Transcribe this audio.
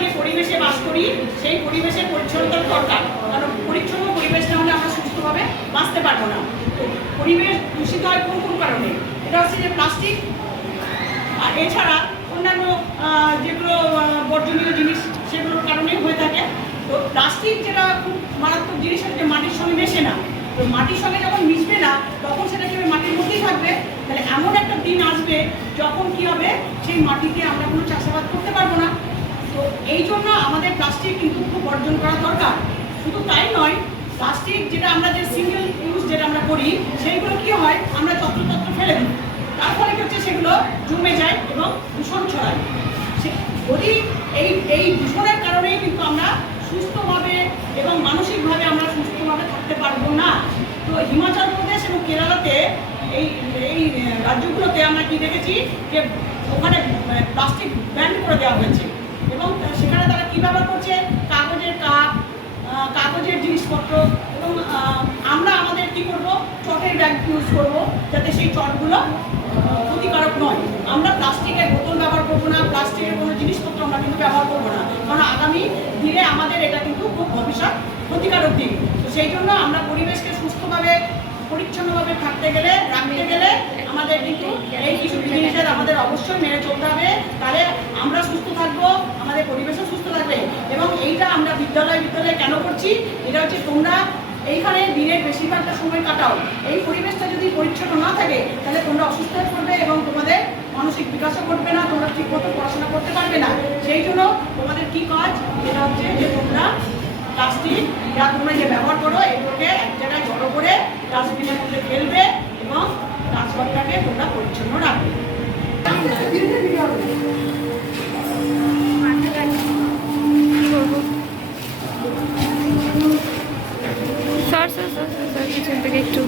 যে পরিবেশে বাস করি সেই পরিবেশের পরিচ্ছন্নতার দরকার, কারণ পরিচ্ছন্ন পরিবেশ না হলে আমরা সুস্থভাবে বাঁচতে পারবো না। তো পরিবেশ দূষিত হয় কোন কোন কারণে? এটা হচ্ছে যে প্লাস্টিক, আর এছাড়া অন্যান্য যেগুলো বর্জনীয় জিনিস সেগুলোর কারণেই হয়ে থাকে। তো প্লাস্টিক যেটা খুব মারাত্মক জিনিস হচ্ছে মাটির সঙ্গে মেশে না। তো মাটির সঙ্গে যখন মিশবে না তখন সেটা কি মাটির মধ্যেই থাকবে। তাহলে এমন একটা দিন আসবে যখন কি হবে, সেই মাটিতে আমরা কোনো চাষাবাদ করতে পারবো না। তো এই জন্য আমাদের প্লাস্টিক কিন্তু খুব বর্জন করা দরকার। শুধু তাই নয়, প্লাস্টিক যেটা আমরা যে সিঙ্গেল ইউজ যেটা আমরা করি সেইগুলো কি হয়, আমরা যত্রতত্র ফেলে দিই। তার ফলে হচ্ছে সেগুলো জমে যায় এবং দূষণ ছড়ায়। যদি এই দূষণের কারণেই কিন্তু আমরা সুস্থভাবে এবং মানসিকভাবে আমরা সুস্থভাবে থাকতে পারবো না। তো হিমাচল প্রদেশ এবং কেরালাতে এই রাজ্যগুলোতে আমরা কি দেখেছি যে ওখানে প্লাস্টিক ব্যান করে দেওয়া হয়েছে, এবং সেখানে তারা কী ব্যবহার করছে, কাগজের কাপ, কাগজের জিনিসপত্র, এবং আমরা আমাদের কি করব, চটের ব্যাগ ইউজ করব, যাতে সেই চটগুলো ক্ষতিকারক নয়। আমরা প্লাস্টিকের বোতল ব্যবহার করবো না, প্লাস্টিকের কোনো জিনিসপত্র আমরা কিন্তু ব্যবহার করবো না, কারণ আগামী দিনে আমাদের এটা কিন্তু খুব ভবিষ্যৎ ক্ষতিকারক দিন। তো সেই জন্য আমরা পরিবেশকে সুস্থভাবে পরিচ্ছন্নভাবে রাখতে গেলে আমাদের কিন্তু এই কিছু জিনিসের আমাদের অবশ্যই মেনে চলতে হবে। তাহলে আমরা সুস্থ থাকবো, আমাদের পরিবেশও সুস্থ থাকবে। এবং এইটা আমরা বিদ্যালয়ে কেন করছি, এটা হচ্ছে তোমরা এইখানে দিনের বেশিরভাগটা সময় কাটাও, এই পরিবেশটা যদি পরিচ্ছন্ন না থাকে তাহলে তোমরা অসুস্থ হয়ে পড়বে এবং তোমাদের মানসিক বিকাশও ঘটবে না, তোমরা ঠিক মতো পড়াশোনা করতে পারবে না। সেই জন্য তোমাদের কি কাজ, এটা হচ্ছে যে তোমরা প্লাস্টিক যা তোমরা যে ব্যবহার করো এগুলোকে এক জায়গায় জড়ো করে ডাস্টবিনের মধ্যে ফেলবে এবং রাজপথটাকে তোমরা পরিচ্ছন্ন রাখবে। সর পিছন থেকে একটু